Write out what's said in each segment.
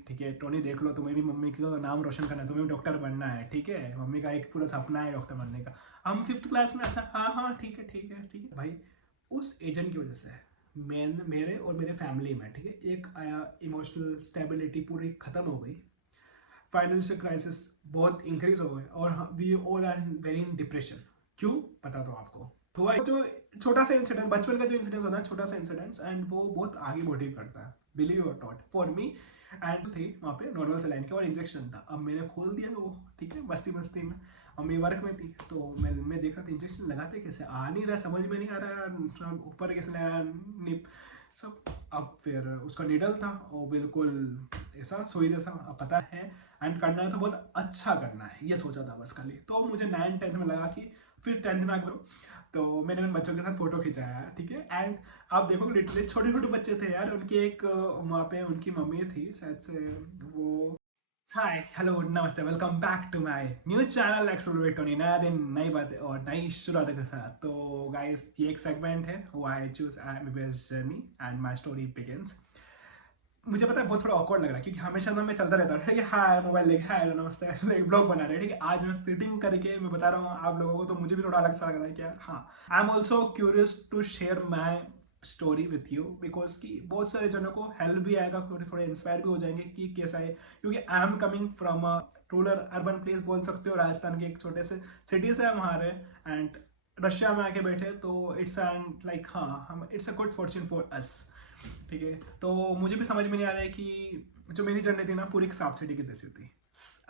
ठीक है टोनी देख लो, तुम्हें भी मम्मी का नाम रोशन करना है, तुम्हें भी डॉक्टर बनना है, ठीक है मम्मी का एक पूरा सपना है डॉक्टर बनने का। हम 5th क्लास में, अच्छा हाँ हाँ ठीक है ठीक है ठीक है भाई। उस एजेंट की वजह से मेरे और मेरे फैमिली में, ठीक है, एक इमोशनल स्टेबिलिटी पूरी खत्म हो गई। फाइनेंशियल क्राइसिस बहुत इंक्रीज हो गए और we all are very in depression. क्यों पता तो आपको हुआ जो छोटा सा इंसिडेंट, बचपन का जो इंसिडेंट होता है, छोटा सा इंसिडेंट, एंड वो बहुत आगे मोटिव करता है, बिलीव और नॉट फॉर मी। एंड थी वहाँ पे नॉर्मल सलाइन के और इंजेक्शन था, अब मैंने खोल दिया वो, ठीक है मस्ती मस्ती में। मम्मी वर्क में थी तो मैं देख रहा था इंजेक्शन लगाते कैसे, आ नहीं रहा, समझ में नहीं आ रहा ऊपर कैसे लगाया निप सब। अब फिर उसका नीडल था वो बिल्कुल ऐसा सुई जैसा, अब पता है एंड करना है तो बहुत अच्छा करना है, ये सोचा था बस खाली। तो मुझे 9th-10th में लगा कि फिर 10th में करो, तो मैंने उन बच्चों के साथ फोटो खिंचाया, ठीक है। एंड आप देखो लिटरली छोटे छोटे बच्चे थे यार, उनकी एक वहाँ पे उनकी मम्मी थी शायद से वो। हाय हेलो नमस्ते, welcome back to my new channel explore with Tony, नया दिन नई बात और नई शुरुआत के साथ। तो गाइस ये एक सेगमेंट है why I choose MBBS journey and my story begins. मुझे पता है बहुत थोड़ा ऑकवर्ड लग रहा है क्योंकि हमेशा ना मैं चलता रहता हूँ, ठीक है, हाय मोबाइल लेके हाय नमस्ते ब्लॉग बना रहे हैं, ठीक है। आज मैं सिटिंग करके मैं बता रहा हूँ आप लोगों को, तो मुझे भी थोड़ा अलग सा लग रहा है क्या। हाँ, I am also curious to share my story with you because कि बहुत सारे जनों को हेल्प भी आएगा, थोड़े थोड़े इंस्पायर भी हो जाएंगे कि कैसा है, क्योंकि आई am coming from a rural urban place बोल सकते हो, राजस्थान के एक छोटे से सिटी से हम आ रहे हैं एंड रशिया में आके बैठे, तो इट्स एंड लाइक हाँ हम it's a good Fortune for us, ठीक है। तो मुझे भी समझ में नहीं आ रहा है कि जो मेरी जर्नी थी ना पूरी एक सांप सीढ़ी की जैसी थी।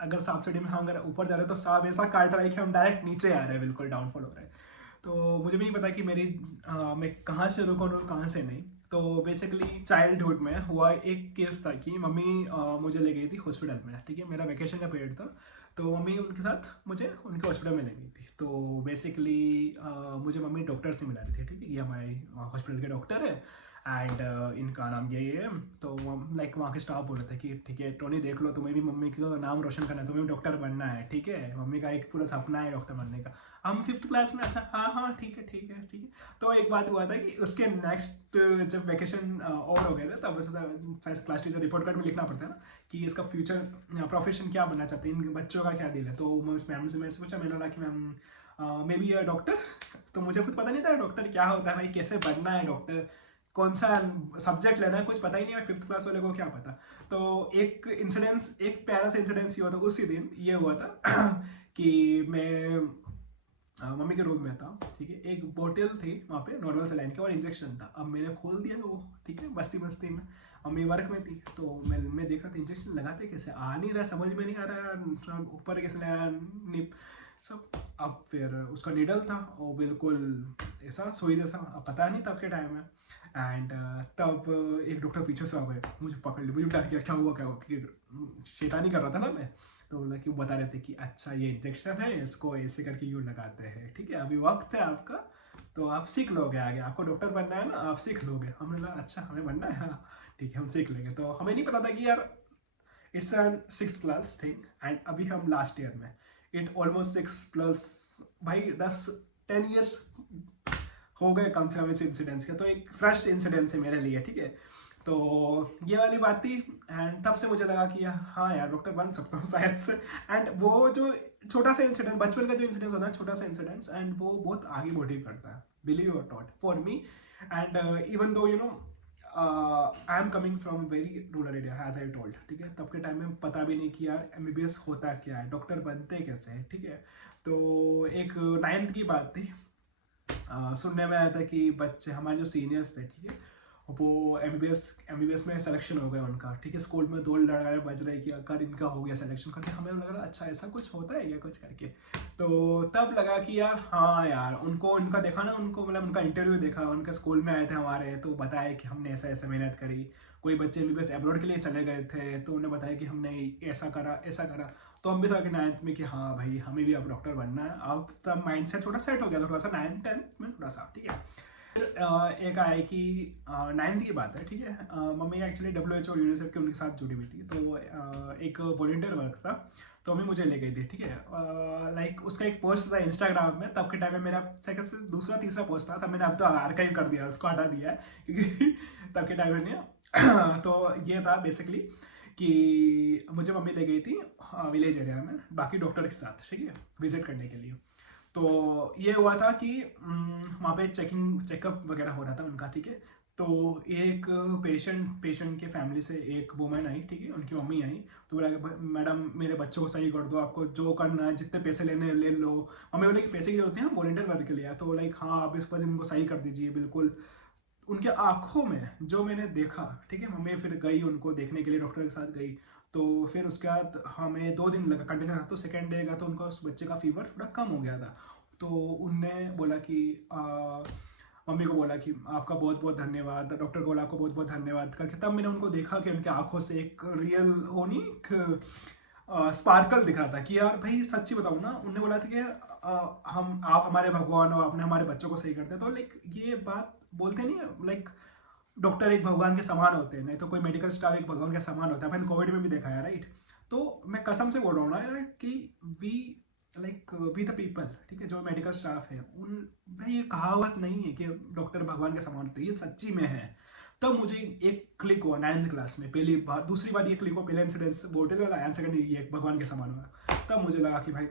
अगर सांप सीढ़ी में हम अगर ऊपर जा रहे हैं तो सांप ऐसा काट रहा है कि हम डायरेक्ट नीचे आ रहे हैं, बिल्कुल डाउनफॉल हो रहा है। तो मुझे भी नहीं पता कि मैं कहाँ से रुकूँ और कहाँ से नहीं। तो बेसिकली चाइल्डहुड में हुआ एक केस था कि मम्मी मुझे ले गई थी हॉस्पिटल में, ठीक है, मेरा वेकेशन का पीरियड था। तो मम्मी उनके साथ मुझे उनके हॉस्पिटल में ले गई थी। तो बेसिकली मुझे मम्मी डॉक्टर से मिला रही थी, ठीक है, ये हमारे हॉस्पिटल के डॉक्टर है एंड इनका नाम यही है। तो लाइक वहाँ के स्टाफ बोल रहे थे कि ठीक है टोनी देख लो, तुम्हें भी मम्मी का नाम रोशन करना है, तुम्हें भी डॉक्टर बनना है, ठीक है मम्मी का एक पूरा सपना है डॉक्टर बनने का। हम 5th क्लास में, अच्छा हाँ हाँ ठीक है ठीक है ठीक है। तो एक बात हुआ था कि उसके नेक्स्ट जब वैकेशन और हो गए थे तब शायद क्लास टीचर रिपोर्ट कार्ड में लिखना पड़ता है ना कि इसका फ्यूचर प्रोफेशन क्या बनना चाहते हैं, इन बच्चों का क्या दिल है। तो मैम से मैंने पूछा, मैंने बोला कि मैम मे बी डॉक्टर। तो मुझे कुछ पता नहीं था डॉक्टर क्या होता है भाई, कैसे बनना है डॉक्टर, कौन सा सब्जेक्ट लेना है, कुछ पता ही नहीं है 5th क्लास वाले को क्या पता। तो एक इंसिडेंस, एक प्यारा सा इंसिडेंस ये हुआ था उसी दिन, ये हुआ था कि मैं मम्मी के रूम में था, ठीक है, एक बोतल थी वहाँ पे नॉर्मल सलाइन के और इंजेक्शन था। अब मैंने खोल दिया वो, ठीक है मस्ती मस्ती में। मम्मी वर्क में थी तो मैं देख रहा था इंजेक्शन लगाते कैसे, आ नहीं रहा, समझ में नहीं आ रहा ऊपर कैसे लगाया निप सब। अब फिर उसका नीडल था वो बिल्कुल ऐसा सुई जैसा, अब पता नहीं तब के टाइम में। एंड तब एक डॉक्टर पीछे से आ गए, मुझे पकड़ लिया, मुझे डर गया क्या हुआ क्या हुआ, क्योंकि शैतानी कर रहा था ना मैं। तो बोला कि वो बता रहे थे कि अच्छा ये इंजेक्शन है, इसको ऐसे करके यूँ लगाते हैं, ठीक है अभी वक्त है आपका, तो आप सीख लोगे आगे, आपको डॉक्टर बनना है ना आप सीख लोगे। हमने बोला अच्छा हमें बनना है, हाँ ठीक है हम सीख लेंगे। तो हमें नहीं पता था कि यार it's an 6th class thing and अभी हम लास्ट ईयर में, इट ऑलमोस्ट 6+ भाई 10 ईयर्स हो गए कम से कम इस इंसिडेंट्स के। तो एक फ्रेश इंसिडेंस है मेरे लिए, ठीक है। तो ये वाली बात थी एंड तब से मुझे लगा कि हाँ यार डॉक्टर बन सकता हूँ शायद से। एंड वो जो छोटा सा इंसिडेंट, बचपन का जो इंसिडेंट होता है, छोटा सा इंसिडेंट, एंड वो बहुत आगे मोटिव करता है, बिलीव और not for me. And even though you know I am coming from very rural area as I told, ठीक है, तब के टाइम में पता भी नहीं कि यार एमबीबीएस होता क्या है, डॉक्टर बनते कैसे हैं, ठीक है। तो एक 9th की बात थी, सुनने में आया था कि बच्चे हमारे जो सीनियर्स थे, ठीक है, वो एमबीबीएस में सिलेक्शन हो गया उनका, ठीक है, स्कूल में दौड़ लगा बज रही कि अगर इनका हो गया सिलेक्शन करके, हमें लग रहा अच्छा ऐसा कुछ होता है या कुछ करके। तो तब लगा कि यार हाँ यार उनको उनका देखा ना, उनको मतलब उनका इंटरव्यू देखा, उनके स्कूल में आए थे हमारे, तो बताया कि हमने ऐसा ऐसा मेहनत करी। कोई बच्चे एमबीबीएस अब्रॉड के लिए चले गए थे तो उन्हें बताया कि हमने ऐसा करा ऐसा करा। तो हम भी था कि 9th में कि हाँ भाई हमें भी अब डॉक्टर बनना है। अब तब माइंड सेट थोड़ा सेट हो गया, थोड़ा सा 9th-10th में थोड़ा सा, ठीक है। एक आए कि 9th की बात है, ठीक है, मम्मी एक्चुअली WHO यूनिसेफ के उनके साथ जुड़ी हुई थी, तो एक वॉलेंटियर वर्क था, तो मम्मी मुझे ले गई थी, ठीक है। लाइक उसका एक पोस्ट था इंस्टाग्राम में, तब के टाइम में मेरा सेकंड से दूसरा तीसरा पोस्ट था, तब मैंने अब तो आर्काइव कर दिया, उसको हटा दिया है क्योंकि तब के टाइम में नहीं। तो ये था बेसिकली कि मुझे मम्मी ले गई थी विलेज एरिया में बाकी डॉक्टर के साथ, ठीक है, विजिट करने के लिए। तो ये हुआ था कि वहाँ पे चेकअप वगैरह हो रहा था उनका, ठीक है। तो एक पेशेंट के फैमिली से एक वुमेन आई, ठीक है, उनकी मम्मी आई। तो बोला कि मैडम मेरे बच्चों को सही कर दो, आपको जो करना है जितने पैसे लेने हैं ले लो। मम्मी बोले कि पैसे की होते हैं, वॉलंटियर वर्क के लिए। तो लाइक हाँ आप इस पर इनको सही कर दीजिए बिल्कुल। उनके आंखों में जो मैंने देखा, ठीक है, मम्मी फिर गई उनको देखने के लिए, डॉक्टर के साथ गई। तो फिर उसके बाद हमें 2 दिन लगा कंटिन्यू। तो सेकेंड डे का तो उनका उस बच्चे का फीवर थोड़ा कम हो गया था। तो उनने बोला कि मम्मी को बोला कि आपका बहुत बहुत धन्यवाद, डॉक्टर को बोला आपको बहुत बहुत धन्यवाद करके। तब मैंने उनको देखा कि उनके आंखों से एक रियल होनी एक स्पार्कल दिख रहा था कि यार भाई सच्ची बताऊँ ना, उन्होंने बोला था कि आप हमारे भगवान हो, आपने हमारे बच्चों को सही करते हैं। तो लाइक ये बात बोलते नहीं है, लाइक डॉक्टर एक भगवान के समान होते हैं, नहीं तो कोई मेडिकल स्टाफ एक भगवान के समान होता है। मैंने कोविड में भी देखा है, राइट। तो मैं कसम से बोल रहा हूँ ना यार कि वी वी द पीपल, ठीक है, जो मेडिकल स्टाफ है उन भाई, ये कहावत नहीं है कि डॉक्टर भगवान के समान होते हैं, ये सच्ची में है। तब मुझे एक क्लिक हुआ 9th क्लास में, पहली बार। दूसरी बार ये क्लिक हुआ, पहले इंसिडेंस बोतल वाला, एंड सेकंड ये भगवान के समान हुआ। तब मुझे लगा कि भाई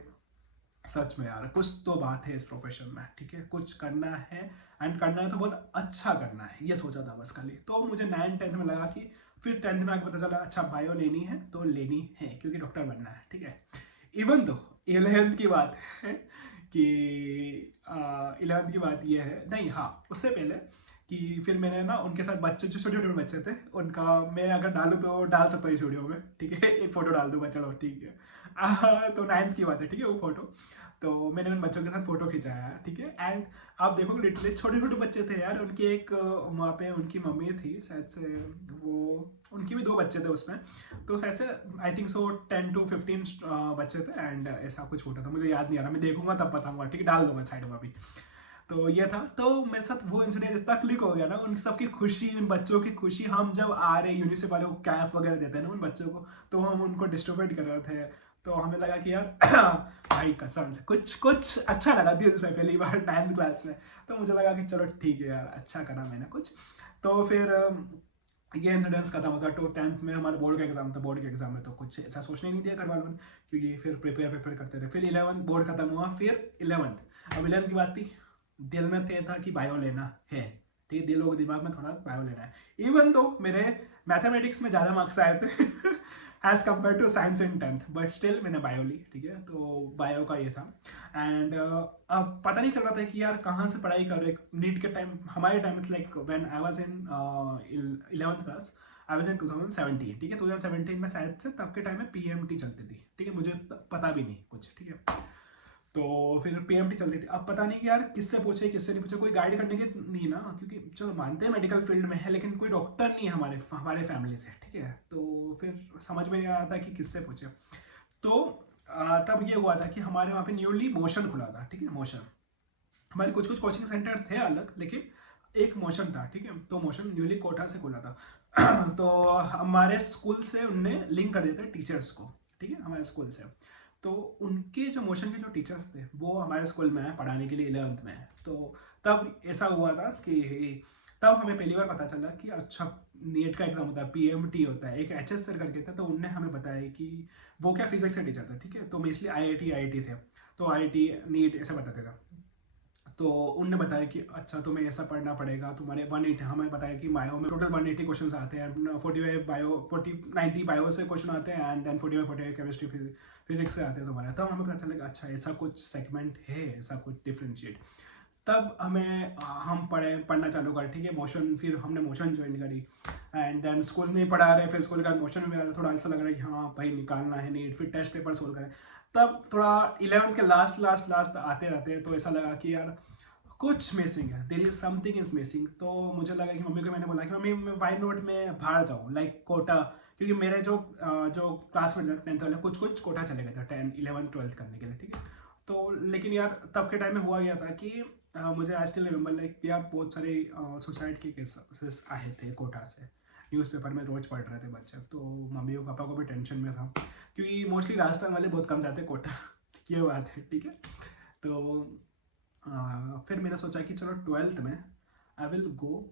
सच में यार कुछ तो बात है इस प्रोफेशन में, ठीक है, कुछ करना है, एंड करना है तो बहुत अच्छा करना है, ये सोचा था बस खाली। तो मुझे 9th-10th में लगा कि फिर 10th में आके पता चला अच्छा बायो लेनी है तो लेनी है क्योंकि डॉक्टर बनना है, ठीक है। इवन तो 11th की बात है कि 11th की बात ये है, नहीं हाँ उससे पहले कि फिर मैंने ना उनके साथ बच्चे जो छोटे छोटे बच्चे थे उनका, मैं अगर डालूँ तो डाल सकता हूँ इस वीडियो में, ठीक है, एक फोटो डाल दूंगा, चलो ठीक है। तो 9th की बात है, ठीक है, वो फोटो। तो मैंने उन बच्चों के साथ फोटो खिंचाया है, ठीक है। एंड आप देखोगे लिटरली छोटे छोटे बच्चे थे यार। उनकी एक वहाँ पे उनकी मम्मी थी शायद से, वो उनकी भी 2 बच्चे थे उसमें। तो शायद से आई थिंक सो 10 to 15 बच्चे थे, एंड ऐसा कुछ छोटा था, मुझे याद नहीं आ रहा, मैं देखूंगा तब बताऊंगा, ठीक है, डाल दूंगा साइड में अभी। तो ये था। तो मेरे साथ वो इंसिडेंट इतना क्लिक हो गया ना, उन सबकी खुशी, उन बच्चों की खुशी। हम जब आ रहे यूनिसेफ वाले को कैप वगैरह देते हैं ना उन बच्चों को, तो हम उनको डिस्ट्रीब्यूट कर रहे थे। तो हमें लगा कि यार भाई कसम से कुछ कुछ अच्छा लगा दिल से, पहली बार 9th क्लास में। तो मुझे लगा कि चलो ठीक है यार, अच्छा करा मैंने कुछ। तो फिर ये इंसिडेंस खत्म होता। तो 10th में हमारा बोर्ड का एग्जाम था। बोर्ड के एग्जाम में तो कुछ ऐसा सोचने नहीं दिया घर वालों ने, क्योंकि फिर प्रिपेयर करते थे। फिर 11th बोर्ड खत्म हुआ, फिर 11th। अब 11th की बात थी, दिल में तय था कि बायो लेना है, ठीक है, दिल और दिमाग में थोड़ा बायो लेना है। इवन तो मेरे मैथमेटिक्स में ज़्यादा मार्क्स आए थे as compare to science in 10th, but still मैंने बायो ली, ठीक है। तो बायो का ये था। एंड अब पता नहीं चल रहा था कि यार कहाँ से पढ़ाई कर रहे। नीट के टाइम, हमारे time it's like when I was in 11th class, I was in 2017, ठीक है। 2017 में शायद से तब के टाइम में पीएमटी चलती थी, ठीक है, मुझे पता भी नहीं कुछ, ठीक है। तो फिर पीएमटी चलती थी। अब पता नहीं कि यार किससे पूछे किससे नहीं पूछे, कोई गाइड करने की नहीं ना, क्योंकि चलो मानते हैं मेडिकल फील्ड में है, लेकिन कोई डॉक्टर नहीं है हमारे हमारे फैमिली से, ठीक है। तो फिर समझ में नहीं आ रहा था कि किससे पूछे। तो तब ये हुआ था कि हमारे वहाँ पे न्यूली मोशन खुला था, ठीक है, मोशन। हमारे कुछ कुछ कोचिंग सेंटर थे अलग, लेकिन एक मोशन था, ठीक है। तो मोशन न्यूली कोटा से खुला था तो हमारे स्कूल से उनने लिंक कर दिए थे टीचर्स को, ठीक है, हमारे स्कूल से। तो उनके जो मोशन के जो टीचर्स थे वो हमारे स्कूल में आए पढ़ाने के लिए 11th में। तो तब ऐसा हुआ था कि तब हमें पहली बार पता चला कि अच्छा नीट का एग्जाम होता है, पीएमटी होता है। एक एचएस सर करके थे, तो उनने हमें बताया कि वो क्या फिजिक्स के टीचर थे, ठीक है। तो इसलिए आईआईटी थे, तो आईआईटी नीट ऐसा बताते थे। तो उनने बताया कि अच्छा तुम्हें ऐसा पढ़ना पड़ेगा, तुम्हारे 180, हमें बताया कि बायो में टोटल 180 क्वेश्चन आते हैं, 45 बायो, 90 बायो से क्वेश्चन आते हैं, एंड देन 45 केमिस्ट्री फिजिक्स से आते हैं तुम्हारे। तब हमें पता चलेगा अच्छा ऐसा कुछ सेगमेंट है, ऐसा कुछ डिफ्रेंशिएट। तब हम पढ़ना चालू कर, ठीक है, मोशन। फिर हमने मोशन ज्वाइन करी, एंड देन स्कूल में ही पढ़ा रहे, फिर स्कूल का मोशन में भी आ रहा, थोड़ा ऐसा लग रहा है कि हाँ भाई निकालना है नीट, फिर टेस्ट पेपर सोल्व करें। तब थोड़ा 11th के लास्ट आते रहते, तो ऐसा लगा कि यार कुछ मिसिंग है, there is something is missing. तो मुझे लगा कि मम्मी को मैंने बोला कि मम्मी वाई नॉट में बाहर जाऊँ, लाइक कोटा, क्योंकि मेरे जो क्लासमेट 10th वाले कुछ कुछ कोटा चले गए थे 10, 11, 12 करने के लिए, ठीक है। तो लेकिन यार तब के टाइम में हुआ गया था कि मुझे आज स्टिल रिमेंबर, लाइक यार बहुत सारे सुसाइड के केसेस आए थे कोटा से, न्यूज़पेपर में रोज पढ़ रहे थे बच्चे। तो मम्मी और पापा को भी टेंशन में था, क्योंकि मोस्टली राजस्थान वाले बहुत कम जाते कोटा ये बात है, ठीक है। तो फिर मैंने सोचा कि चलो 12th में आई विल गो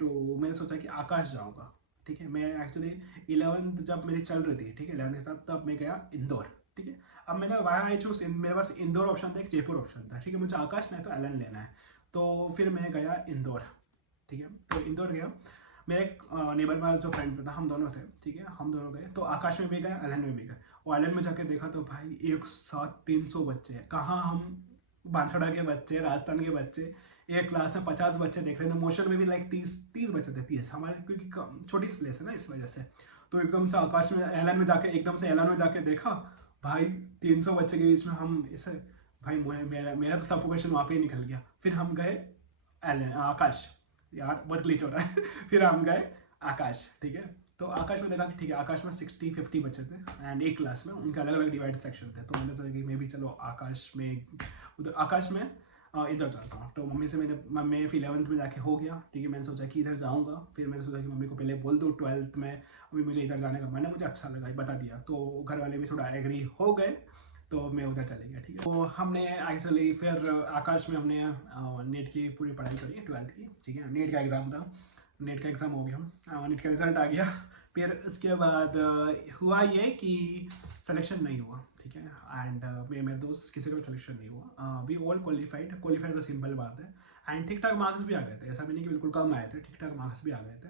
टू, मैंने सोचा कि आकाश जाऊँगा, ठीक है। मैं एक्चुअली 11th जब मेरी चल रही थी, ठीक है, 11th तब मैं गया इंदौर, ठीक है। अब मैंने वाया आई चूज, मेरे पास इंदौर ऑप्शन था, एक जयपुर ऑप्शन था, ठीक है। मुझे आकाश नहीं तो एलन लेना है, तो फिर मैं गया इंदौर, ठीक है। तो इंदौर गया, मेरे एक नेबर में जो फ्रेंड था, हम दोनों थे, ठीक है। हम दोनों गए, तो आकाश में भी गए, एलन में भी गए। और एलन में जाके देखा तो भाई एक साथ 300 बच्चे हैं। कहाँ हम बांसवाड़ा के बच्चे, राजस्थान के बच्चे, एक क्लास में 50 बच्चे देख रहे हैं। मोशन में भी लाइक 30 बच्चे थे, 30 हमारे, क्योंकि छोटी सी प्लेस है ना, इस वजह से। तो एकदम से आकाश में एलन में जाके, एकदम से एलन में जाके देखा भाई 300 बच्चे के बीच में हम ऐसे, भाई मेरा तो सफोकेशन वहाँ पे ही निकल गया। फिर हम गए एलन, आकाश, यार बहुत ग्लिच हो रहा है फिर हम गए आकाश, ठीक है। तो आकाश में देखा कि ठीक है, आकाश में 60-50 बच्चे थे एंड एक क्लास में उनके अलग अलग डिवाइडेड सेक्शन थे। तो मैंने सोचा कि मैं भी चलो आकाश में, उधर आकाश में इधर जाता हूँ। तो मम्मी से मम्मी फिर 11th में जाके हो गया, ठीक है। मैंने सोचा कि इधर जाऊँगा, फिर मैंने सोचा कि मम्मी को पहले बोल दूँ 12th में अभी मुझे इधर जाने का मन है, मुझे अच्छा लगा, बता दिया। तो घर वाले भी थोड़ा एग्री हो गए, तो मैं उधर चले गया, ठीक है। तो हमने एक्चुअली फिर आकाश में हमने नेट की पूरी पढ़ाई करी 12th की, ठीक है। नेट का एग्ज़ाम था, नेट का एग्ज़ाम हो गया, नेट का रिजल्ट आ गया। फिर उसके बाद हुआ ये कि सिलेक्शन नहीं हुआ, ठीक है। एंड मेरे दोस्त किसी का भी सिलेक्शन नहीं हुआ। वी ऑल क्वालिफाइड तो सिंपल बात है। एंड ठीक ठाक मार्क्स भी आ गए थे, ऐसा भी नहीं कि बिल्कुल कम आए थे, ठीक ठाक मार्क्स भी आ गए थे।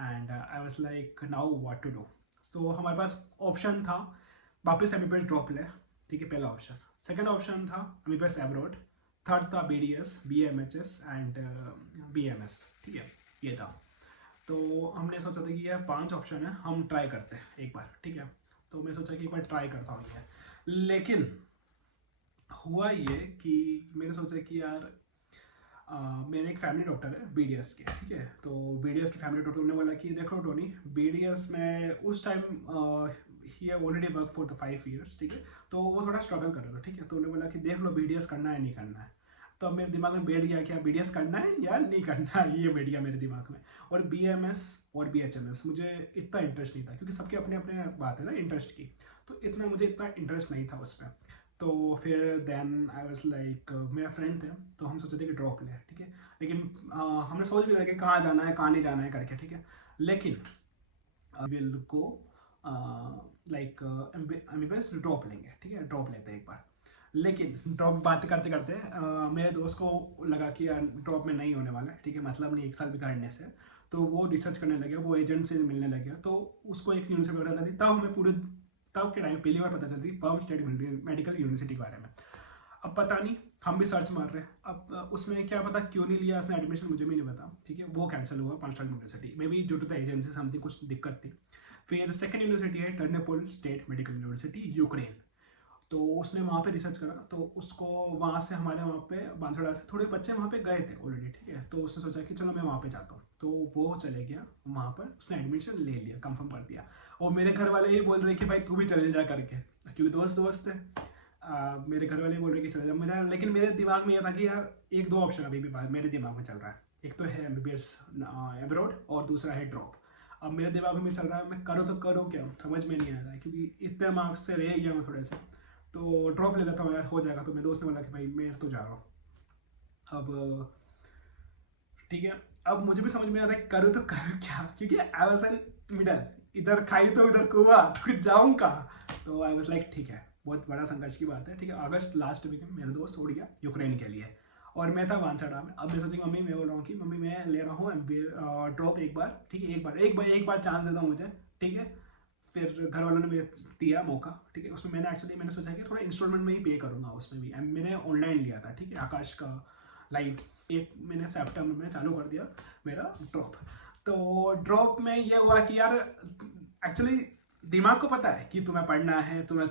And I was like now what to do. तो हमारे पास ऑप्शन था वापस एमबीबीएस ड्रॉप ले, ठीक है, पहला ऑप्शन। सेकंड ऑप्शन था एमबीबीएस एब्रॉड। थर्ड था बीडीएस, बीएमएचएस एंड बीएमएस, ठीक है, ये था। तो हमने सोचा था कि यह 5 ऑप्शन है, हम ट्राई करते हैं एक बार, ठीक है। तो मैं सोचा कि एक बार ट्राई करता हूँ ये, लेकिन हुआ ये कि मैंने सोचा कि यार मेरे एक फैमिली डॉक्टर है बीडीएस के, ठीक है। तो बीडीएस के फैमिली डॉक्टर ने बोला कि देखो टोनी, बीडीएस में उस time he already work for the 5 years, ठीक है। तो वो थोड़ा स्ट्रगल कर रहा था, ठीक है। तो उन्होंने बोला कि देख लो बीडीएस करना है नहीं करना है। तो अब मेरे दिमाग में बैठ गया कि बीडीएस करना है या नहीं करना है, ये बैठ गया मेरे दिमाग में। और बीएमएस और बीएचएमएस मुझे इतना इंटरेस्ट नहीं था, क्योंकि सबके अपने अपने बात है ना इंटरेस्ट की। तो मुझे इतना इंटरेस्ट नहीं था उसमें। तो फिर देन आई वाज लाइक, मेरा फ्रेंड थे, तो हम सोचे थे कि ड्रॉप ले, ठीक है। लेकिन हमने सोच भी था कि कहाँ जाना है कहाँ नहीं जाना है करके, ठीक है। लेकिन विल को लाइक एमबीबीएस ड्रॉप लेंगे, ठीक है, ड्रॉप लेते हैं एक बार। लेकिन ड्रॉप बात करते करते मेरे दोस्त को लगा कि यार ड्रॉप में नहीं होने वाला है, ठीक है, मतलब नहीं 1 साल बिगाड़ने से। तो वो रिसर्च करने लगे, वो एजेंट से मिलने लगे। तो उसको एक यूनिवर्सिटी पता चली, तब हमें पूरे तब के टाइम पहली बार पता चलती पर्म स्टेट मेडिकल यूनिवर्सिटी के बारे में। अब पता नहीं, हम भी सर्च मार रहे हैं, अब उसमें क्या पता क्यों नहीं लिया उसने एडमिशन, मुझे भी नहीं पता, ठीक है। वो कैंसिल हुआ पर्म स्टेट यूनिवर्सिटी में भी, due to the agency something कुछ दिक्कत थी। फिर सेकंड यूनिवर्सिटी है Ternopil state medical university, Ukraine. तो उसने वहाँ पे रिसर्च करा, तो उसको वहाँ से हमारे वहाँ पे बांसवाड़ा से थोड़े बच्चे वहाँ पे गए थे ऑलरेडी, ठीक है। तो उसने सोचा कि चलो मैं वहाँ पे जाता हूँ। तो वो चले गया वहाँ पर, उसने एडमिशन ले लिया, कंफर्म कर दिया। और मेरे घर वाले ही बोल रहे कि भाई तू भी चले जा करके, क्योंकि दोस्त है। मेरे घर वाले बोल रहे कि चले जा मेरा। लेकिन मेरे दिमाग में यह था कि यार 1-2 ऑप्शन अभी भी मेरे दिमाग में चल रहा है। एक तो है एमबीबीएस एब्रॉड और दूसरा है ड्रॉप। अब मेरे दिमाग में चल रहा है मैं करूँ तो करूँ क्या, समझ में नहीं आ रहा है, क्योंकि इतने मार्क्स से रह गया मैं थोड़े से। तो ड्रॉप ले लेता हूँ यार, हो जाएगा। तो मेरे दोस्त ने बोला कि भाई मैं तो जा रहा हूँ। अब ठीक है, अब मुझे भी समझ में आता है करूँ तो करूँ क्या, क्योंकि आई वाज इन मिडल, इधर खाई तो इधर कुआ, तो जाऊँ कहाँ। तो आई वाज लाइक ठीक है, बहुत बड़ा संघर्ष की बात है, ठीक है। अगस्त लास्ट वीक में मेरा दोस्त उड़ गया यूक्रेन के लिए, और मैं था बांसवाड़ा में। अब मैं सोची मम्मी, मैं बोल रहा हूँ कि मम्मी मैं ले रहा हूँ ड्रॉप एक बार, ठीक है, एक बार चांस देता हूँ मुझे, ठीक है। फिर घर वालों ने मुझे दिया मौका, ठीक है। उसमें मैंने सोचा कि थोड़ा इंस्टॉलमेंट में ही पे करूँगा उसमें भी। मैंने ऑनलाइन लिया था, ठीक है, आकाश का लाइव। एक मैंने सितंबर में चालू कर दिया मेरा ड्रॉप। तो ड्रॉप में ये हुआ कि यार एक्चुअली दिमाग को पता है कि तुम्हें पढ़ना है, तुम्हें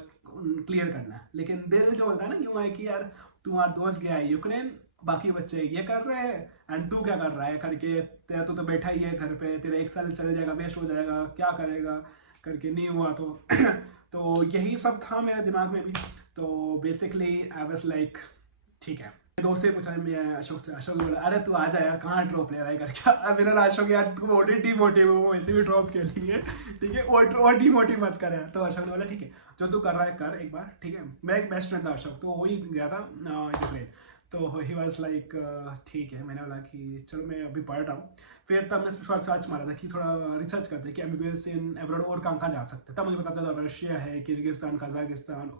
क्लियर करना है, लेकिन दिल जो बोलता है ना क्यों है कि यार तुम्हारा दोस्त गया है यूक्रेन, बाकी बच्चे ये कर रहे हैं एंड तू क्या कर रहा है करके, तेरा तो बैठा ही है घर पे, तेरा 1 साल चल जाएगा, वेस्ट हो जाएगा, क्या करेगा करके, नहीं हुआ तो तो यही सब था मेरे दिमाग में भी। तो बेसिकली आई वाज लाइक ठीक है। दोस्त से पूछा मैं अशोक से, अशोक बोला अरे तू आ जा यार, कहाँ ड्रॉप ले रहा है करके। अब मेरा अशोक यार तू ऑलरेडी डिमोटिव हो, वैसे भी ड्रॉप के लिए, ठीक है, और डिमोटिव मत कर यार। तो अशोक ने बोला ठीक है जो तू कर रहा है कर एक बार, ठीक है। मैं एक बेस्ट फ्रेंड था अशोक, तो वही गया था यूक्रेन। तो ही वॉज लाइक ठीक है। मैंने बोला कि चलो मैं अभी पढ़ रहा हूँ। फिर तब मैं थोड़ा सर्च मारा था कि थोड़ा रिसर्च करते कि एमबीबीएस इन अब्रॉड और कहाँ कहाँ जा सकते हैं। तब मुझे पता चला रशिया है, किर्गिस्तान, कजाकिस्तान,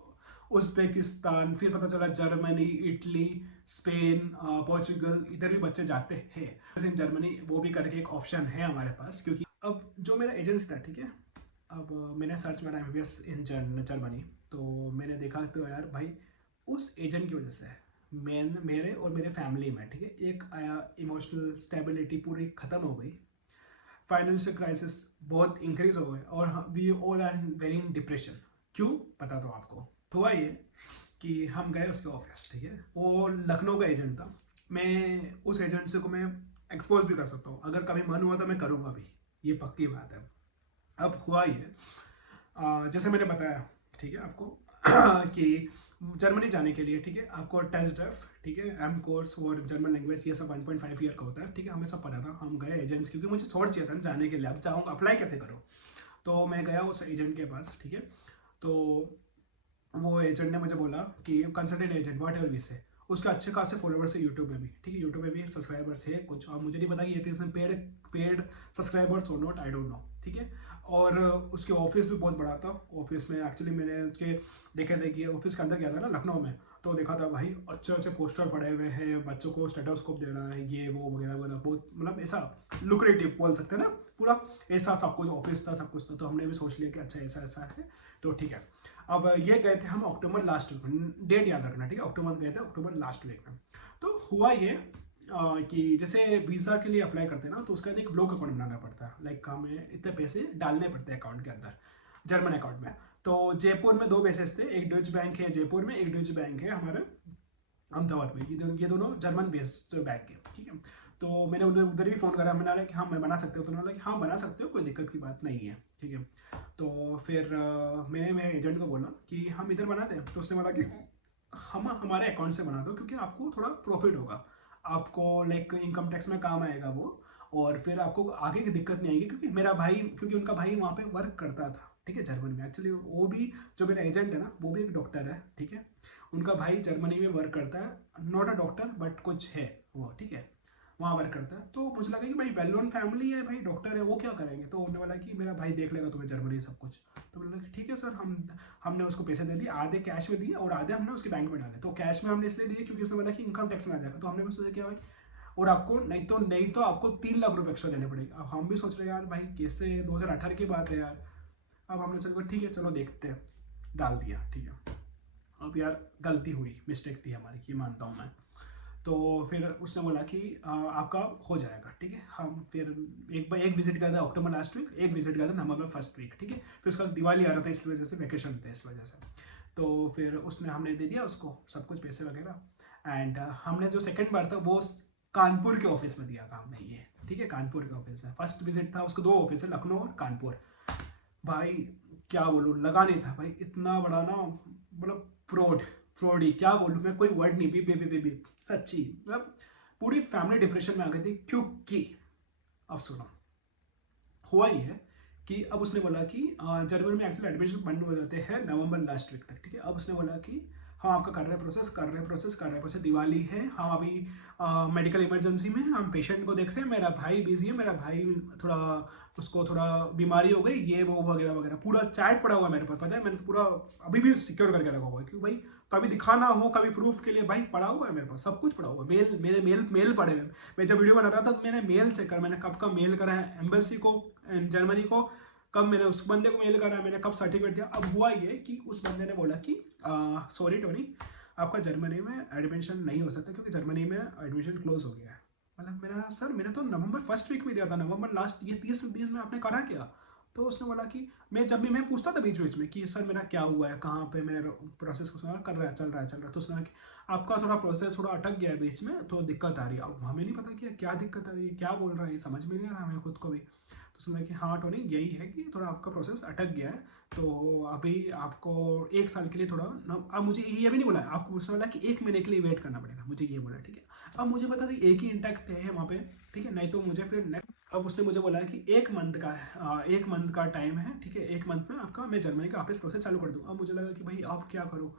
उज़्बेकिस्तान, फिर पता चला जर्मनी, इटली, स्पेन, पोर्चुगल, इधर भी बच्चे जाते हैं। इन जर्मनी वो भी करके एक ऑप्शन है हमारे पास, क्योंकि अब जो मेरा एजेंसी था, ठीक है, अब मैंने सर्च मारा एमबीबीएस इन जर्मनी, तो मैंने देखा तो यार भाई उस एजेंट की वजह से मेरे और मेरे फैमिली में, ठीक है, एक आया इमोशनल स्टेबिलिटी पूरी ख़त्म हो गई, फाइनेंशियल क्राइसिस बहुत इंक्रीज हो गए और we all are very in depression. क्यों पता तो आपको। हुआ ये कि हम गए उसके ऑफिस, ठीक है, वो लखनऊ का एजेंट था। मैं उस एजेंसी को मैं एक्सपोज भी कर सकता हूँ, अगर कभी मन हुआ तो मैं करूँगा भी, ये पक्की बात है। अब हुआ ये जैसे मैंने बताया, ठीक है आपको कि जर्मनी जाने के लिए, ठीक है, आपको टेस्ट डेफ, ठीक है, एम कोर्स और जर्मन लैंग्वेज ये सब 1.5 ईयर का होता है, ठीक है, हमें सब पता था। हम गए एजेंट्स, क्योंकि मुझे छोड़ चाहिए था जाने के लिए, अब जाऊँगा अप्लाई कैसे करूँ। तो मैं गया उस एजेंट के पास, ठीक है, तो वो एजेंट ने मुझे बोला कि consultant agent whatever we say, उसके अच्छे खासे फॉलोवर्स है यूट्यूब पे भी, ठीक है, यूट्यूब पे भी सब्सक्राइबर्स है कुछ, और मुझे नहीं पता कि इट इज पेड सब्सक्राइबर्स और नॉट, आई डोंट नो, ठीक है। और उसके ऑफिस भी बहुत बड़ा था। ऑफिस में एक्चुअली मैंने उसके देखे थे कि ऑफिस के अंदर गया था ना लखनऊ में, तो देखा था भाई अच्छे अच्छे पोस्टर पड़े हुए हैं, बच्चों को स्टेटोस्कोप दे रहा है, ये वो वगैरह वगैरह, बहुत मतलब ऐसा लुक्रेटिव बोल सकते हैं ना, पूरा ऐसा सब कुछ ऑफिस था, सब कुछ था। तो हमने भी सोच लिया कि अच्छा ऐसा ऐसा है, तो ठीक है। अब ये गए थे हम अक्टूबर लास्ट वीक में, डेट याद रखना, ठीक है, अक्टूबर गए थे, अक्टूबर लास्ट वीक में। तो हुआ ये कि जैसे वीज़ा के लिए अप्लाई करते हैं ना, तो उसके बाद एक ब्लॉक अकाउंट बनाना पड़ता है, लाइक हमें इतने पैसे डालने पड़ते हैं अकाउंट के अंदर, जर्मन अकाउंट में। तो जयपुर में 2 बेसेस थे, एक डच बैंक है जयपुर में, एक डच बैंक है हमारे अहमदाबाद में, ये दोनों जर्मन बेस्ड बैंक है, ठीक है। तो मैंने उधर भी फ़ोन करा, मैंने बोला कि हाँ मैं बना सकते हो, तो उन्होंने बोला कि हाँ बना सकते हो, कोई दिक्कत की बात नहीं है, ठीक है। तो फिर मैंने मेरे एजेंट को बोला कि हम इधर बना दें, तो उसने बोला कि हम हमारे अकाउंट से बना दो, क्योंकि आपको थोड़ा प्रॉफिट होगा, आपको लाइक इनकम टैक्स में काम आएगा वो, और फिर आपको आगे की दिक्कत नहीं आएगी, क्योंकि मेरा भाई, क्योंकि उनका भाई वहाँ पे वर्क करता था, ठीक है, जर्मनी में। एक्चुअली वो भी, जो मेरा एजेंट है ना, वो भी एक डॉक्टर है, ठीक है, उनका भाई जर्मनी में वर्क करता है, नॉट अ डॉक्टर बट कुछ है वो, ठीक है, वहाँ वर्क करता है। तो मुझे लगा कि भाई वेल नोन फैमिली है, भाई डॉक्टर है, वो क्या करेंगे। तो उन्होंने बोला कि मेरा भाई देख लेगा तुम्हें जर्मनी सब कुछ। तो बोला कि ठीक है सर, हमने उसको पैसे दे दिए, आधे कैश में दिए और आधे हमने उसके बैंक में डाले। तो कैश में हमने इसलिए दिए क्योंकि उसने बोला कि इनकम टैक्स में आ जाएगा, तो हमने भी सोचा कि भाई, और आपको नहीं तो आपको 3 लाख रुपए एक्स्ट्रा देने पड़ेंगे। अब हम भी सोच रहे हैं यार भाई कैसे, 2018 की बात है यार। अब हमने सोचा ठीक है चलो देखते हैं, डाल दिया, ठीक है। अब यार गलती हुई, मिस्टेक थी हमारी, ये मानता हूँ मैं। तो फिर उसने बोला कि आपका हो जाएगा, ठीक है। हम फिर एक विजिट गया था अक्टूबर लास्ट वीक, एक विजिट गया था नवंबर फर्स्ट वीक, ठीक है। फिर उसका दिवाली आ रहा था, इस वजह से वेकेशन थे इस वजह से। तो फिर उसने हमने दे दिया उसको सब कुछ पैसे वगैरह। एंड हमने जो सेकंड बार था वो कानपुर के ऑफिस में दिया था हमने ये, ठीक है, कानपुर के ऑफिस में। फर्स्ट विजिट था, उसको 2 ऑफिस है, लखनऊ और कानपुर। भाई क्या बोलूँ, लगा नहीं था भाई, इतना बड़ा ना, मतलब फ्रॉड ही क्या बोलूँ मैं, कोई वर्ड नहीं, बी सच्ची, मतलब पूरी फैमिली डिप्रेशन में आ गई थी। क्योंकि अब सुनो, हुआ ये है कि अब उसने बोला कि जनवरी में एक्चुअली एडमिशन बंद हो जाते हैं नवंबर लास्ट वीक तक, ठीक है। अब उसने बोला कि हम आपका कर रहे हैं प्रोसेस, दिवाली है, हम अभी मेडिकल इमरजेंसी में हम पेशेंट को देख रहे हैं, मेरा भाई बिजी है, मेरा भाई थोड़ा, उसको थोड़ा बीमारी हो गई, ये वो वगैरह वगैरह, पूरा चैट पड़ा हुआ है मेरे पास, पता है, मैंने तो पूरा अभी भी सिक्योर करके रखा हुआ है, क्योंकि भाई कभी दिखाना हो, कभी प्रूफ के लिए, भाई पड़ा हुआ है मेरे पास, सब कुछ पड़ा हुआ है। मेल पड़े हुए। मैं जब वीडियो बना रहा था तो मैंने मेल चेक करा, मैंने कब का मेल करा है एम्बेसी को, जर्मनी को, कब मैंने उस बंदे को मेल करा, मैंने कब सर्टिफिकेट दिया। अब हुआ ये कि उस बंदे ने बोला कि सॉरी टोनी, आपका जर्मनी में एडमिशन नहीं हो सकता, क्योंकि जर्मनी में एडमिशन क्लोज हो गया है। मतलब मेरा सर, मैंने तो नवंबर फर्स्ट वीक में दिया था, नवंबर लास्ट, ये 30 दिन में आपने करा क्या। तो उसने बोला कि मैं जब भी मैं पूछता था बीच बीच में कि सर मेरा क्या हुआ है, कहाँ पे मेरा प्रोसेस को कर रहा है, चल रहा है। तो उसने कहा कि आपका थोड़ा प्रोसेस थोड़ा अटक गया है बीच में, तो दिक्कत आ रही है। अब हमें नहीं पता कि क्या दिक्कत आ रही है, क्या बोल रहा है, समझ में नहीं आ रहा हमें खुद को भी। तो उसने कि हाँ टोनी, यही है कि थोड़ा आपका प्रोसेस अटक गया है, तो अभी आपको 1 साल के लिए थोड़ा अब मुझे ये भी नहीं बोला, आपको उसने बोला कि 1 महीने के लिए वेट करना पड़ेगा, मुझे ये बोला, ठीक है। अब मुझे पता था एक ही इंटैक्ट है वहाँ पे, ठीक है, नहीं तो मुझे फिर अब उसने मुझे बोला कि 1 मंथ का टाइम है, ठीक है, 1 मंथ में आपका मैं जर्मनी का वापस प्रोसेस चालू कर दूँ। अब मुझे लगा कि भाई अब क्या करूँ,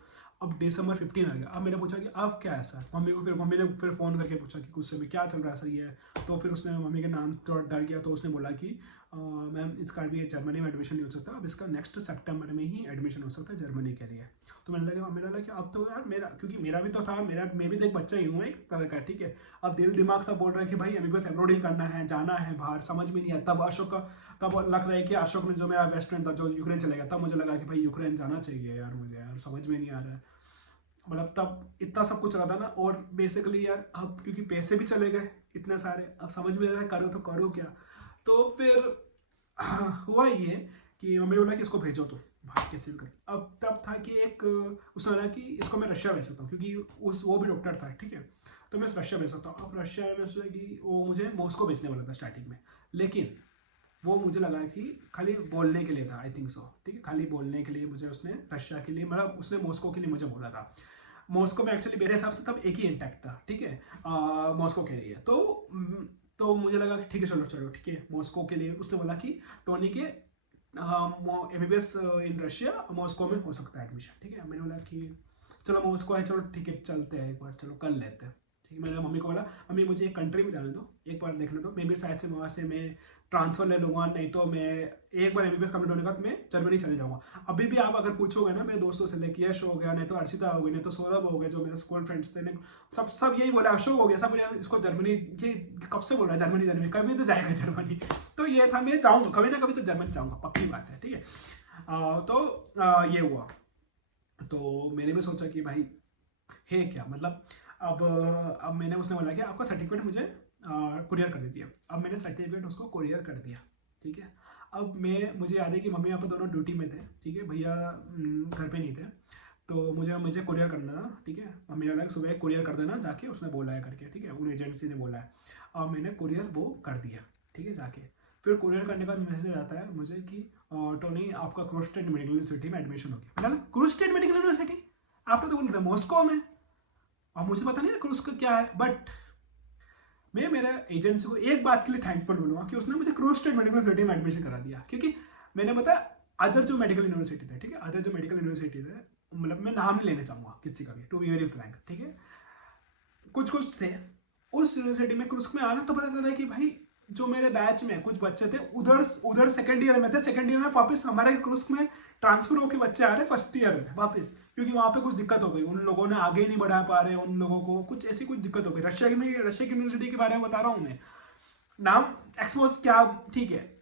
अब December 15 आ गया। अब मैंने पूछा कि अब क्या है सर, मम्मी ने फिर फ़ोन करके पूछा कि कुछ समय क्या चल रहा है सर ये। तो फिर उसने मम्मी के नाम थोड़ा डर गया, तो उसने बोला कि मैम इसका अभी जर्मनी में एडमिशन नहीं हो सकता, अब इसका नेक्स्ट सितंबर में ही एडमिशन हो सकता है जर्मनी के लिए। तो मेरा लगा कि अब तो यार मेरा, क्योंकि मेरा भी तो था, मैं भी तो एक बच्चा ही हूँ एक तरह का, ठीक है। अब दिल दिमाग सब बोल रहा है कि भाई अभी बस एब्रॉड ही करना है, जाना है बाहर, समझ में नहीं आता। तब लग रहा है कि अशोक ने जो मेरा बेस्ट फ्रेंड था जो यूक्रेन चला गया, तब मुझे लगा कि भाई यूक्रेन जाना चाहिए यार मुझे, यार समझ में नहीं आ रहा है। मतलब तब इतना सब कुछ रहा था ना, और बेसिकली यार अब क्योंकि पैसे भी चले गए इतने सारे, अब समझ में आ रहा है करो तो करो क्या। तो फिर हुआ ये कि मम्मी ने बोला कि इसको भेजो, तो भाई कैसे भी कर। अब तब था कि एक उसने बोला कि इसको मैं रशिया भेज सकता हूँ, क्योंकि वो भी डॉक्टर था, ठीक है, तो मैं रशिया भेज सकता हूँ। अब रशिया में सोचा कि वो मुझे मॉस्को भेजने वाला था स्टार्टिंग में, लेकिन वो मुझे लगा कि खाली बोलने के लिए था, आई थिंक सो, ठीक है, खाली बोलने के लिए मुझे उसने रशिया के लिए, मतलब उसने मॉस्को के लिए मुझे बोला था। मॉस्को में एक्चुअली मेरे हिसाब से तब एक ही इंटैक्ट था, ठीक है, मॉस्को के लिए। तो मुझे लगा कि ठीक है चलो चलो ठीक है, मॉस्को के लिए उसने बोला कि टोनी के एमबीबीएस इन रशिया मॉस्को में हो सकता है एडमिशन, ठीक है। मैंने बोला कि चलो मॉस्को है, चलो ठीक है चलते हैं एक बार, चलो कर लेते हैं, ठीक है। मैंने मम्मी को बोला मम्मी मुझे एक कंट्री में जाने दो, एक बार देखने दो, मे भी शायद से वहाँ से मैं ट्रांसफर ले लूँगा, नहीं तो मैं एक बार एमबीबीएस कंप्लीट होने के बाद मैं जर्मनी चले जाऊँगा। अभी भी आप अगर पूछोगे ना मेरे दोस्तों से, लेके यश हो गया, नहीं तो अर्षिता हो गई, नहीं तो सौरभ हो गए जो मेरे स्कूल फ्रेंड्स थे, सब यही बोला, अशोक हो गया, सब इसको जर्मनी, ये कब से बोल रहा है जर्मनी जर्मनी, कभी तो जाएगा जर्मनी। तो ये था, मैं जाऊँगा कभी ना कभी तो जर्मनी जाऊँगा, पक्की बात है, ठीक है। ये हुआ। तो मैंने भी सोचा कि भाई है क्या, मतलब अब मैंने उसने बोला कि आपका सर्टिफिकेट मुझे कुरियर कर दीजिए। अब मैंने सर्टिफिकेट उसको कुरियर कर दिया, ठीक है। अब मुझे याद है कि मम्मी पापा दोनों ड्यूटी में थे, ठीक है, भैया घर पे नहीं थे, तो मुझे कुरियर करना था, ठीक है। मम्मी ने सुबह कुरियर कर देना जाके, उसने बोला है करके, ठीक है, उन एजेंसी ने बोला है। अब मैंने कुरियर वो कर दिया, ठीक है, जाके फिर कुरियर करने के बाद मैसेज आता है मुझे कि टोनी आपका क्रूज स्टेट मेडिकल यूनिवर्सिटी में एडमिशन हो गया। मैंने क्रूज स्टेट मेडिकल यूनिवर्सिटी, आपने तो बोला था मॉस्को में, और मुझे पता नहीं क्रूज का क्या है, बट मैं मेरे एजेंसी को एक बात के लिए थैंकफुल बोलूँगा कि उसने मुझे क्रूज स्टेट मेडिकल यूनिवर्सिटी में एडमिशन करा दिया। क्योंकि मैंने बताया अदर जो मेडिकल यूनिवर्सिटी थे, ठीक है, अदर जो मेडिकल यूनिवर्सिटी थे, मतलब मैं नाम नहीं लेना चाहूँगा किसी का भी, टू बी वेरी फ्रैंक, ठीक है, कुछ थे उस यूनिवर्सिटी में क्रूज में आना, तो पता चला कि भाई जो मेरे बैच में कुछ बच्चे थे उधर सेकंड ईयर में थे, सेकंड ईयर में वापस हमारे क्रूज में ट्रांसफर होकर बच्चे आ रहे फर्स्ट ईयर में वापस, क्योंकि वहाँ पे कुछ दिक्कत हो गई, उन लोगों ने आगे नहीं बढ़ा पा रहे, उन लोगों को कुछ ऐसी कुछ दिक्कत हो गई। रशिया की यूनिवर्सिटी के बारे में बता रहा हूँ मैं, नाम एक्सपोज क्या, ठीक है।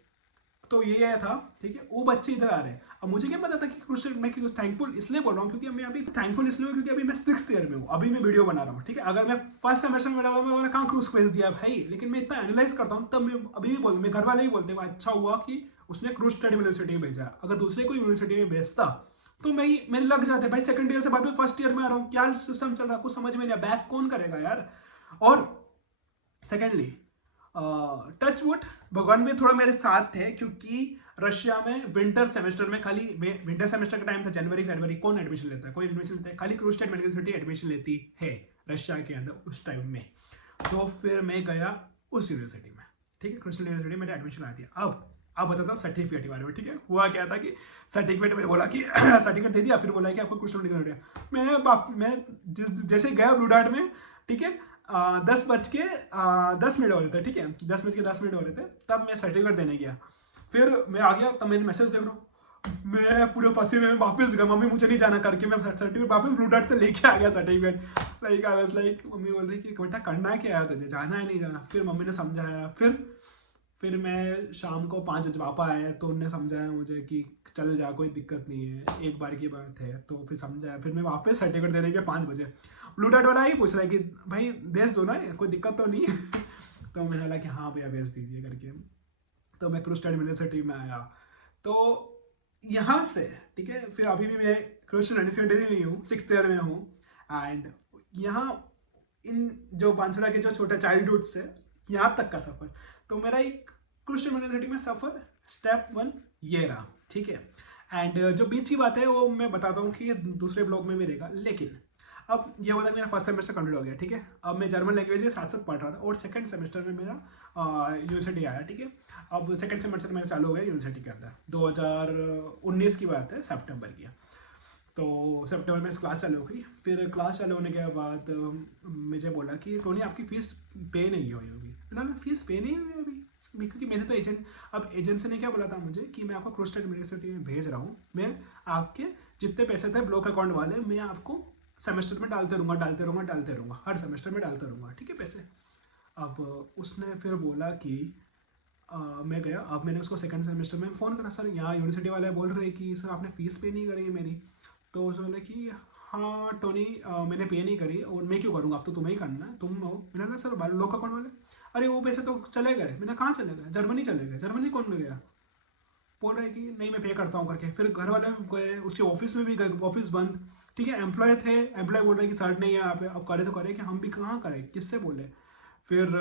तो ये था, ठीक है, वो बच्चे इधर आ रहे हैं। अब मुझे क्या पता था कि कुछ, मैं थैंकफुल इसलिए बोल रहा हूँ क्योंकि मैं अभी थैंकफुल इसलिए हूँ क्योंकि अभी मैं 6th ईयर में हूँ, अभी मैं वीडियो बना रहा हूँ, ठीक है। अगर मैं फर्स्ट सेमेस्टर में मैंने कहाँ क्रूज भेज दिया भाई, लेकिन मैं इतना एनालाइज करता हूँ, तब मैं अभी भी बोलता हूँ, मैं घर वाले ही बोलते हैं अच्छा हुआ कि उसने क्रूज स्टेट यूनिवर्सिटी में भेजा। अगर दूसरे को यूनिवर्सिटी में भेजता तो मैंने लग जाते भाई, सेकंड ईयर से वापस फर्स्ट ईयर में आ रहा हूँ, क्या सिस्टम चल रहा है कुछ समझ में नहीं, बैक कौन करेगा यार। और सेकेंडली टच वुड भगवान भी थोड़ा मेरे साथ थे, क्योंकि रशिया में विंटर सेमेस्टर में, खाली विंटर सेमेस्टर का टाइम था जनवरी फरवरी, कौन एडमिशन लेता है, कोई एडमिशन लेता है, खाली cruise state medical university admission लेती है रशिया के अंदर उस टाइम में। तो फिर मैं गया उस यूनिवर्सिटी में, ठीक है, क्रूज स्टेट यूनिवर्सिटी में एडमिशन आ दिया। अब बताता हूँ सर्टिफिकेट के बारे में, ठीक है। हुआ क्या था कि सर्टिफिकेट में बोला कि सर्टिफिकेट दे दिया, फिर बोला कि आपको क्रूज स्टेट मेडिकल यूनिवर्सिटी, मैं जैसे गया ब्लू डार्ट में, ठीक है, 10:10 हो रहे थे, ठीक है, 10:10 हो रहे थे, तब मैं सर्टिफिकेट देने गया। फिर मैं आ गया, तब मैंने मैसेज देख रहा हूँ, मैं पूरे पसीने में वापस गया, मम्मी मुझे नहीं जाना करके मैं सर्टिफिकेट वापस ब्लू डार्ट से लेके आ गया certificate. Like I was like, mummy बोल रही कि बेटा करना क्या है तुझे, जाना है नहीं जाना। फिर मम्मी ने समझाया, फिर मैं शाम को 5 बजे पापा आए तो उनने समझाया मुझे कि चल जा, कोई दिक्कत नहीं है, एक बार की बात है। तो फिर समझाया, फिर मैं वापस सर्टिफिकेट देने गया 5 बजे। ब्लू डार्ट वाला ही पूछ रहा है कि भाई भेज दो ना, कोई दिक्कत तो नहीं तो मैंने बोला कि हाँ भैया भेज दीजिए करके। तो मैं क्रूज स्टेट यूनिवर्सिटी में आया, तो यहाँ से, ठीक है, फिर अभी भी मैं क्रूज स्टेट यूनिवर्सिटी में ही हूँ, 6th ईयर में हूँ। एंड यहाँ इन जो बांसुड़ा के जो छोटे चाइल्डहुड से यहाँ तक का सफ़र, तो मेरा एक क्रूज स्टेट यूनिवर्सिटी में सफ़र स्टेप 1 ये रहा, ठीक है। एंड जो बीच की बात है वो मैं बताता हूँ कि दूसरे ब्लॉग में भी रहेगा। लेकिन अब ये बोला मेरा फर्स्ट सेमेस्टर कंप्लीट हो गया, ठीक है। अब मैं जर्मन लैंग्वेज के साथ साथ पढ़ रहा था और सेकंड सेमेस्टर में मेरा यूनिवर्सिटी आया, ठीक है। अब सेकंड सेमेस्टर मेरा चालू हो गया यूनिवर्सिटी के अंदर, 2019 की बात है, सितंबर की। तो सितंबर में क्लास चालू हो गई। फिर क्लास चालू होने के बाद मुझे बोला कि टोनी आपकी फ़ीस पे नहीं हुई होगी। मैंने फ़ीस पे नहीं हुई अभी, क्योंकि मैंने तो एजेंसी ने क्या बोला था मुझे कि मैं आपको क्रूस्टेड यूनिवर्सिटी में भेज रहा हूँ, मैं आपके जितने पैसे थे ब्लॉक अकाउंट वाले मैं आपको सेमेस्टर में डालते रहूँगा, हर सेमेस्टर में डालते रहूँगा, ठीक है, पैसे। अब उसने फिर बोला कि मैं गया। अब मैंने उसको सेकंड सेमेस्टर में फ़ोन करा, सर यहाँ यूनिवर्सिटी वाले बोल रहे कि सर आपने फ़ीस पे नहीं करी है मेरी। तो उसने बोला कि हाँ टोनी मैंने पे नहीं करी और मैं क्यों करूँगा, अब तो तुम्हें ही करना है, तुम हो। मैंने कहा सर लोक अकाउंट वाले, अरे वो पैसे तो चले गए। मैंने कहाँ चले गए, जर्मनी चले गए। जर्मनी कौन गया? बोल रहे कि नहीं मैं पे करता हूँ करके। फिर घर वाले गए, उसके ऑफिस में भी गए, ऑफिस बंद, ठीक है। एम्प्लॉय थे, एम्प्लॉय बोल रहे कि सर नहीं है यहाँ पे। अब करे तो करे कि हम भी कहाँ करें, किससे बोले। फिर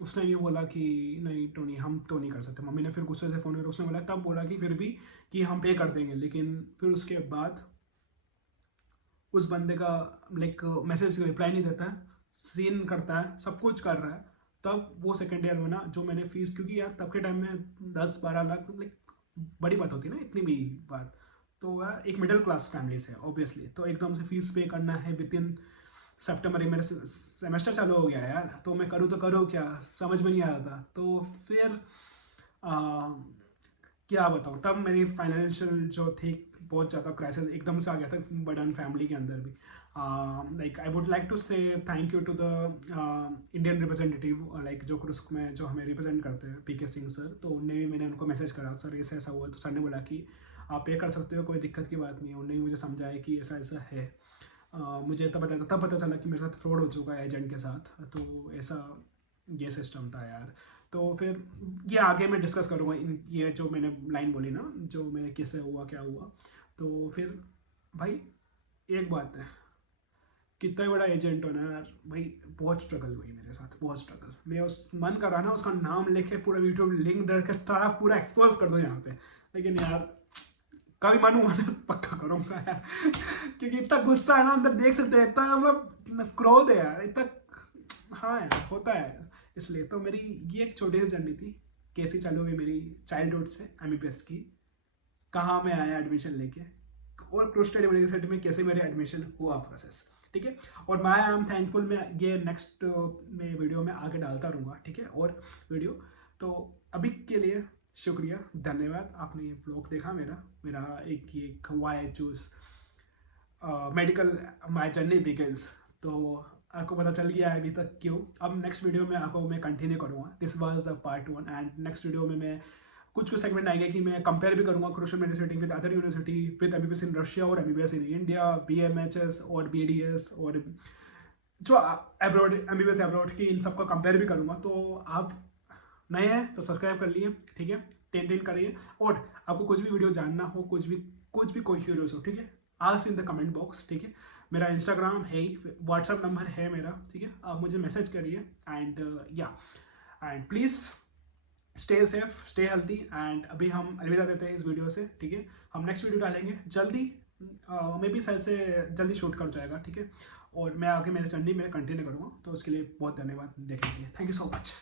उसने ये बोला कि नहीं टोनी हम तो नहीं कर सकते। मम्मी ने फिर गुस्से से फ़ोन किया, उसने बोला तब बोला कि फिर भी कि हम पे कर देंगे। लेकिन फिर उसके बाद उस बंदे का लाइक मैसेज का रिप्लाई नहीं देता है, सीन करता है, सब कुछ कर रहा है। तब वो सेकेंड ईयर में ना जो मैंने फीस, क्योंकि यार तब के टाइम में 10-12 लाख लाइक बड़ी बात होती है ना, इतनी भी बात। तो यार एक मिडिल क्लास फैमिली से ऑब्वियसली तो एकदम से फीस पे करना है विद इन सितंबर ही मेरा सेमेस्टर चालू हो गया यार। तो मैं करूँ तो करूँ क्या, समझ में नहीं आ रहा था। तो फिर क्या बताऊँ, तब मेरी फाइनेंशियल जो थी बहुत ज़्यादा क्राइसिस एकदम से आ गया था बर्डन फैमिली के अंदर भी। Like I would like to say thank you to the Indian representative, like जो क्रुस्क में जो हमें रिप्रेजेंट करते हैं, पीके सिंह सर। तो उनने भी, मैंने उनको मैसेज करा सर ऐसा हुआ, तो सर ने बोला कि आप पे कर सकते हो, कोई दिक्कत की बात नहीं है। उन्होंने मुझे समझाया कि ऐसा ऐसा है। मुझे तब पता चला कि मेरे साथ फ्रॉड हो चुका है एजेंट के साथ। तो ऐसा ये सिस्टम था यार। तो फिर ये आगे मैं डिस्कस करूँगा ये जो मैंने लाइन बोली ना, जो मेरे कैसे हुआ क्या हुआ। तो फिर भाई एक बात है, कितना बड़ा एजेंट हो ना यार भाई, बहुत स्ट्रगल हुई मेरे साथ, बहुत स्ट्रगल। मैं उस मन कर रहा ना उसका नाम लेके पूरा यूट्यूब लिंक डर के ट्राफ पूरा एक्सपोज कर दो यहाँ पे, लेकिन यार कभी मन हुआ ना पक्का करूँगा यार क्योंकि इतना गुस्सा है ना अंदर, देख सकते हैं इतना मतलब क्रोध है यार, इतना। हाँ यार होता है। इसलिए तो मेरी ये एक छोटी सी जर्नी थी, कैसी चालू हुई मेरी चाइल्डहुड से एमबीबीएस की, कहाँ मैं आया एडमिशन लेके, और क्रूस्टेड यूनिवर्सिटी में कैसे मेरे एडमिशन हुआ प्रोसेस, ठीक है। और मैं आई एम थैंकफुल, मैं ये नेक्स्ट में वीडियो में आगे डालता रहूँगा, ठीक है, और वीडियो। तो अभी के लिए शुक्रिया, धन्यवाद। आपने ये ब्लॉग देखा मेरा एक why I choose medical my journey begins. तो आपको पता चल गया है अभी तक क्यों। अब नेक्स्ट वीडियो में आपको मैं कंटिन्यू करूँगा, this was part 1। And next video में मैं कुछ सेगमेंट आएंगे कि मैं कंपेयर भी करूँगा crucial university with other university, with MBBS in Russia और एमबीबीएस इन इंडिया, बीएमएचएस और बीडीएस और जो अब्रॉड एमबीबीएस अब्रॉड की, इन सबका कंपेयर भी करूँगा। तो आप नए हैं तो सब्सक्राइब कर लिए, ठीक है, टेन करिए। और आपको कुछ भी वीडियो जानना हो, कुछ भी कोई क्यूरियस हो, ठीक है, ask in the comment box, ठीक है। मेरा इंस्टाग्राम है, व्हाट्सअप नंबर है मेरा, ठीक है, आप मुझे मैसेज करिए। And and please stay safe, stay healthy. And अभी हम अलविदा देते हैं इस वीडियो से, ठीक है। हम नेक्स्ट वीडियो डालेंगे जल्दी, मे बी शायद से जल्दी शूट कर जाएगा, ठीक है। और मैं आगे मेरे जर्नी में कंटिन्यू करूँगा, तो उसके लिए बहुत धन्यवाद देखने के लिए। Thank you so much.